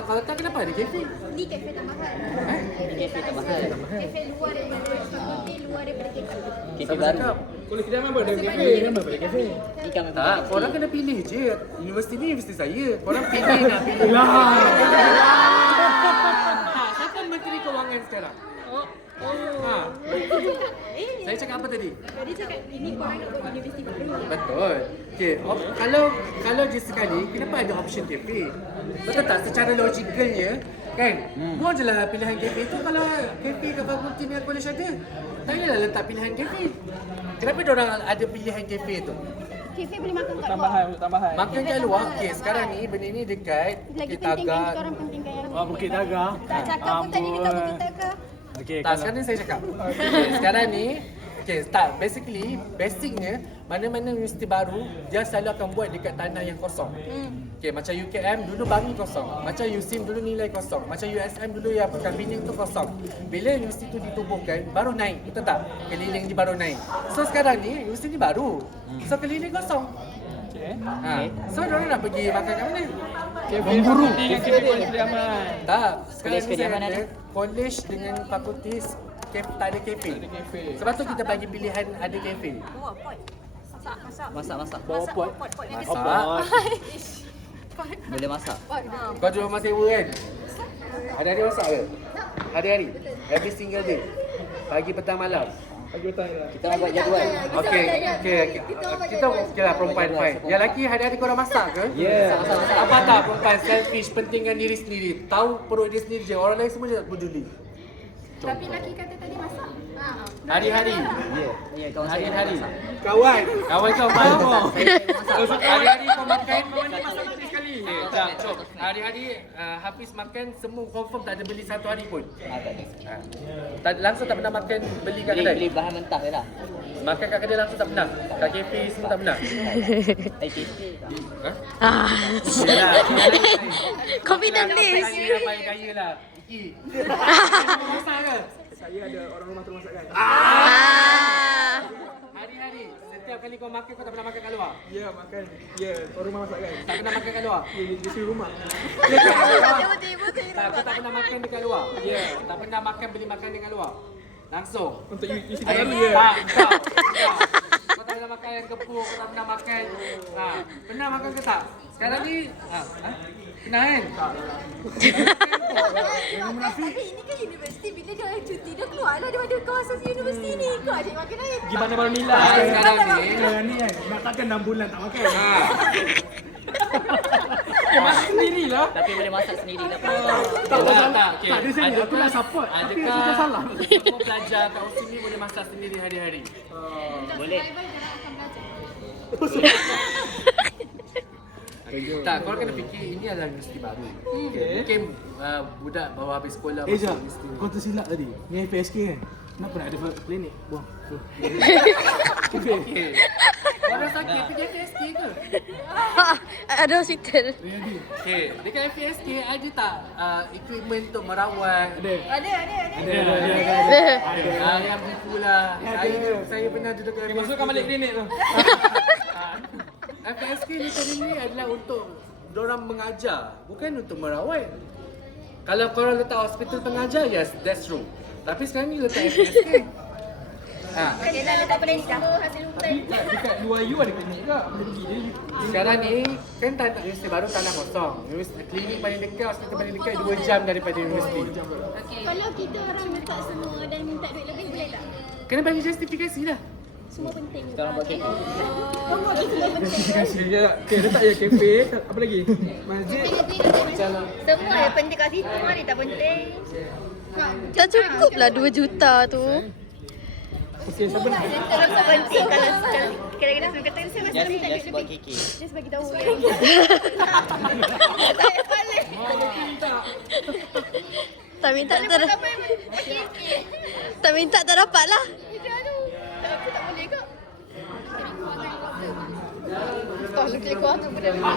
tak kenapa ada kafe? Ni kafe tambahan. Kafe tambahan. Kafe luar daripada fakulti, luar daripada kafe. Kafe baru. Kalau tidak memang ada kafe, memang ada kafe. Ikan memang Tak, kecil. korang kena pilih je. Universiti ni universiti saya. Korang pilih nak pilih. Siapa Menteri Kewangan sekarang? Ha. Saya cakap apa tadi? Dia cakap ini korang nak buat universiti baru. Betul. Okey, kalau je sekali, kenapa ada option kafe? Betul tak? Secara logikalnya, kan? Buang je lah pilihan kafe tu kalau kafe kat fakulti dengan college ada. Tak payahlah letak pilihan kafe. Kenapa diorang ada pilihan kafe tu? Kafe boleh makan kat luar. Tambahan. Makan kat luar. Okey, sekarang ni benda ni dekat Lagi Bukit pentingkan Tagak. kita orang pentingkan yang Bukit Daga. tak cakap pun tadi kita Bukit Tagak. Okey, Tak, sekarang ni saya cakap. Okay, sekarang ni, basicnya, mana-mana universiti baru, dia selalu akan buat dekat tanah yang kosong. Okay, macam UKM dulu Bangi kosong. Macam USIM dulu Nilai kosong. Macam USM dulu yang Pekanbaru tu kosong. Bila universiti tu ditubuhkan, baru naik. Betul tak? Keliling ni baru naik. So sekarang ni, universiti ni baru. So keliling kosong. So diorang nak pergi makan kat mana? Memburu. Kafe kediaman. Tak, sekarang Kolej ni saya kediaman ada ada? college dengan fakultis tak ada kafe. Sebab tu kita bagi pilihan ada kafe. Masak. Bawa pot. Masak. Boleh masak. Kau jual rumah sewa kan? Hari-hari masak ke? Hari-hari? Every single day? Pagi, petang, malam? Kita nak buat jadual. Okey. Kita okeylah perempuan fine. Yang lelaki hari-hari korang masak ke? Yeah. Apa tak perempuan selfish, pentingkan diri sendiri. Tahu perut dia sendiri je. Orang lain semua dia tak peduli. Tapi lelaki kata tadi masak. Hari-hari. Ya, kawan saya Hari-hari. masak. Kawan. Kawan kau faham? Masak. Hari-hari kau makan. sekali. Tak, jom. Hari-hari Hafiz makan semua confirm tak ada beli satu hari pun. Langsung tak pernah makan beli kat kedai. Beli bahan mentah je lah. Makan kat kedai langsung tak pernah. Kat kafe semua tak pernah. IPP. Ha? Yalah. Confident please. Saya yang paling kaya lah. Iki. Masak ke? Saya ada orang rumah tu masak kan. Hari-hari. Setiap kali kau makan kau tak pernah makan kat luar. Ya, makan. Ya, orang rumah masak kan. Tak pernah makan kat luar. Ya, di sini rumah. Tak, kau tak pernah makan dekat luar. Ya. Tak pernah makan beli makanan dekat luar. Langsung. Untuk isi Ayam baru ya. tak, kau tak pernah makan ayam gepuk, kau tak pernah makan. Pernah makan ke tak? Sekarang ni, pernah kan? Tapi ini kan universiti, bila dia orang cuti, dia keluar lah daripada kawasan universiti ni. Kau asyik makan air. Gimana baru nilai? Sekarang ni, Sekarang ni kan, nak takkan 6 bulan tak makan. masak sendiri lah. Tapi boleh masak sendiri lah. Tak, okay. Tak ada saya, aku nak support. Tapi Adakah kita salah. semua pelajar kat USIM ni boleh masak sendiri hari-hari? Boleh. Tak, korang kena fikir ini adalah universiti baru. Mungkin budak baru habis sekolah Eja, masuk universiti ni. kau tersilap tadi. Ni FSK kan? Kenapa nak ada klinik? Buang. Okay. Orang sakit pergi FSK ke? Ada hospital. Okay, dekat FSK ada tak equipment untuk merawat? Ada. Ada. Yang buku lah. Saya pernah duduk kat FSK. Masukkan balik klinik tu. FSK ni tadi ni adalah untuk dorang mengajar, bukan untuk merawat. Kalau korang letak hospital pengajar, yes, that's true. Tapi sekarang ni letak FSK. Okey, dah letak pendidikan. Hasil hutan. Dekat luar you ada klinik ke? Boleh pergi dia. Sekarang ni kan universiti baru tanah kosong. Klinik paling dekat, hospital paling dekat 2 jam daripada universiti. Kalau kita orang letak semua dan minta duit lebih, boleh tak? Kena bagi justifikasi lah. Semua penting. Kita orang buat kek. Semua penting. Okay, letak je kafe. Apa lagi? Masjid. Semua ada penting kat situ, mana tak penting. Tak cukup lah 2 juta tu. Okay, siapa nak? Semua penting. Kalau kadang-kadang saya kata, saya masih minta duit Just buat lebih. kek. Just bagi tahu. Saya balik. Tak minta tak minta tak dapat lah. Kalau aku tak boleh kak. Kalau klik keluarga pun dah boleh.